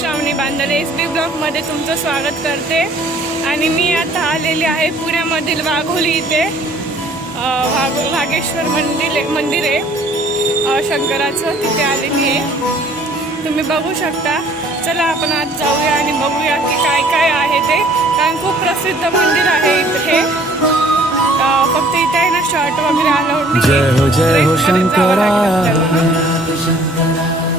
श्रावणी बांधले. एस बी ब्लॉकमध्ये तुमचं स्वागत करते. आणि मी आता आलेली आहे पुण्यामधील वाघोली इथे. वाघ वाघेश्वर मंदिर मंदिर. आहे शंकराचं तिथे आलेली आहे. तुम्ही बघू शकता. चला आपण आज जाऊया आणि बघूया की काय काय आहे ते. कारण खूप प्रसिद्ध मंदिर आहे इथे. फक्त इथे आहे ना शर्ट वगैरे अलाउड जय हो जय हो शंकरा.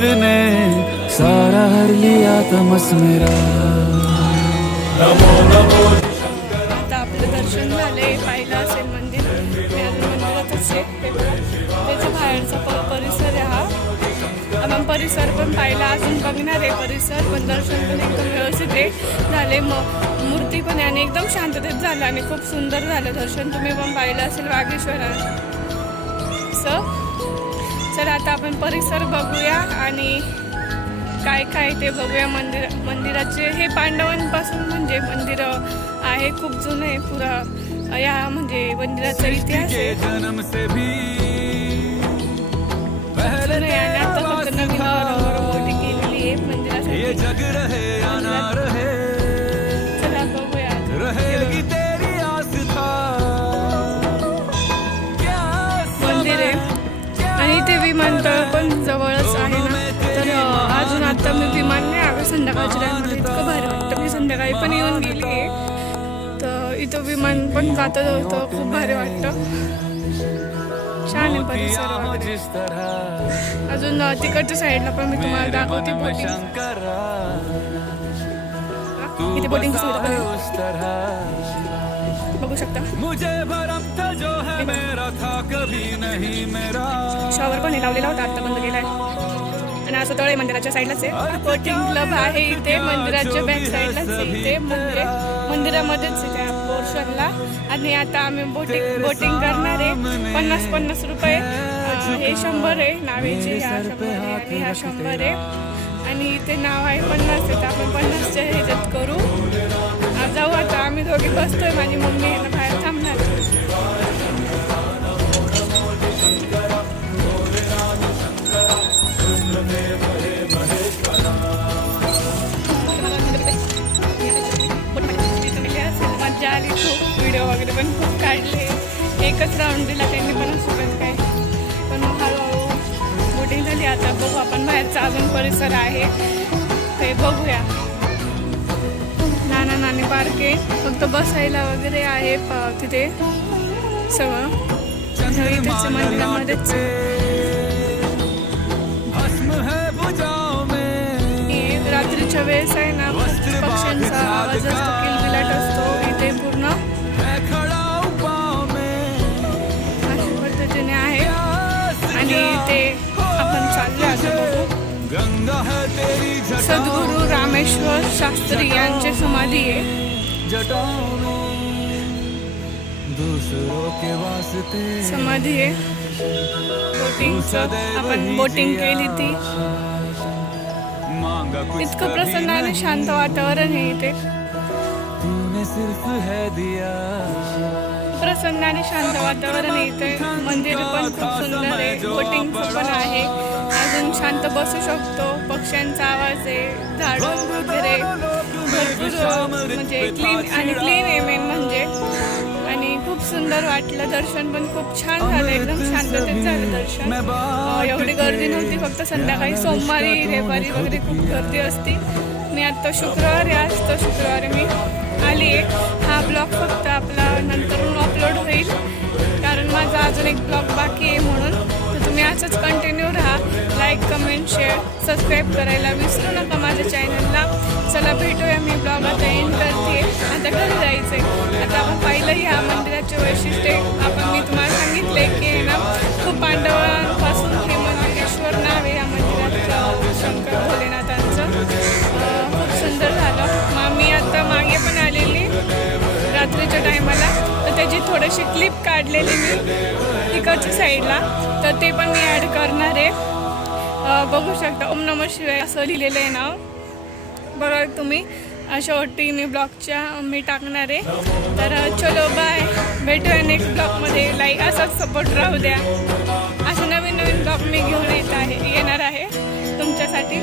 ने सारा हर लिया तमस मेरा। आता आपलं दर्शन झाले पाहिलं असेल मंदिर मी अजून मंदिरातच आहे त्याच्या बाहेरचा प परिसर आहे हा. आपण परिसर पण पाहिला अजून बघणार आहे परिसर पण दर्शन पण एकदम व्यवस्थित आहे. झाले मग मूर्ती पण आणि एकदम शांततेत झालं आणि खूप सुंदर झालं. दर्शन तुम्ही पण पाहिलं असेल वागेश्वराचं. चला आता आपण परिसर बघूया आणि काय काय ते बघूया मंदिर मंदिराचे. हे पांडवांपासून म्हणजे मंदिर आहे खूप जुनं आहे पुरा या म्हणजे मंदिराचा इतिहास आहे. आता फक्त नवीन केलेली आहे मंदिरासाठी. संध्याकाळच्या टायमाला इतकं भारी वाटतं. मी संध्याकाळी पण येऊन गेली आहे तर इथं विमान पण जातं होतं खूप भारी वाटतं. छान आहे परिसर अजून तिकडच्या साईडला पण मी तुम्हाला दाखवते बोटिंग इथे सुविधा पण तरह. बघू शकता. है शॉवर पण लावलेला होता आता बंद केलाय. आणि असं तळ मंदिराच्या साईडलाच आहे. बोटिंग क्लब आहे इथे मंदिराच्या बॅक साईडलाच आहे इथे मंदिर मंदिरामध्येच आहे त्या पोर्शनला आणि आता आम्ही बोटिंग बोटिंग करणार आहे. पन्नास पन्नास रुपये. हे शंभर आहे. नावेचे ह्या शंभर आहे आणि ह्या शंभर आहे. आणि इथे नाव आहे पन्नास आहे. तर आपण पन्नासच्या ह्याच्यात करू. जाऊ आता. आम्ही दोघे बसतोय. माझी मम्मी एकच राऊंड दिला त्यांनी पण सोबत काय? पण हळूहळू बोटिंग झाली. आता बघू आपण बाहेरचा अजून परिसर आहे. ते बघूया. नाना नानी पार्क. आहे फक्त बसायला वगैरे आहे तिथे सगळं. मंदिरामध्येच. रात्रीच्या वेळेस आहे ना पक्ष्यांचा आवाज असतो. सद्गुरू रामेश्वर शास्त्री यांची समाधी आहे. समाधी आहे. बोटिंगचं आपण बोटिंग केली ती. इतकं प्रसन्न आणि शांत वातावरण आहे इथे. सिर्फ है दिया. प्रसन्न आणि शांत वातावरण आहे मंदिर पण खूप सुंदर आहे. बोटिंगचं पण आहे. अजून शांत बसू शकतो. पक्ष्यांचा आवाज आहे. झाडं वगैरे भरपूर म्हणजे क्लीन आणि क्लीन आहे मेन म्हणजे. आणि खूप सुंदर वाटलं. दर्शन पण खूप छान झालं. एकदम शांततेत झालं दर्शन. एवढी गर्दी नव्हती. फक्त संध्याकाळी सोमवारी रविवारी वगैरे खूप गर्दी असते. मी आत्ता शुक्रवारी आज तर शुक्रवारी मी आली आहे. ब्लॉग फक्त आपला नंतरून अपलोड होईल. कारण माझा अजून एक ब्लॉग बाकी आहे म्हणून. तर तुम्ही असंच कंटिन्यू राहा. लाईक कमेंट शेअर सबस्क्राईब करायला विसरू नका माझ्या चॅनलला चला भेटूया मी ब्लॉग आता एंड करते. आता घरी जायचं आहे आता आपण पाहिलं ह्या मंदिराचे वैशिष्ट्य अशी क्लिप काढलेली मी तिकडच्या साईडला तर ते पण मी ॲड करणार आहे. बघू शकता ओम नम शिवाय असं लिहिलेलं आहे नाव. बघा तुम्ही शेवटी मी ब्लॉगच्या मी टाकणार आहे. तर चलो बाय भेटूया नेक्स्ट ब्लॉगमध्ये लाईक असाच सपोर्ट राहू द्या. असे नवीन नवीन ब्लॉग मी घेऊन येत आहे येणार आहे तुमच्यासाठी.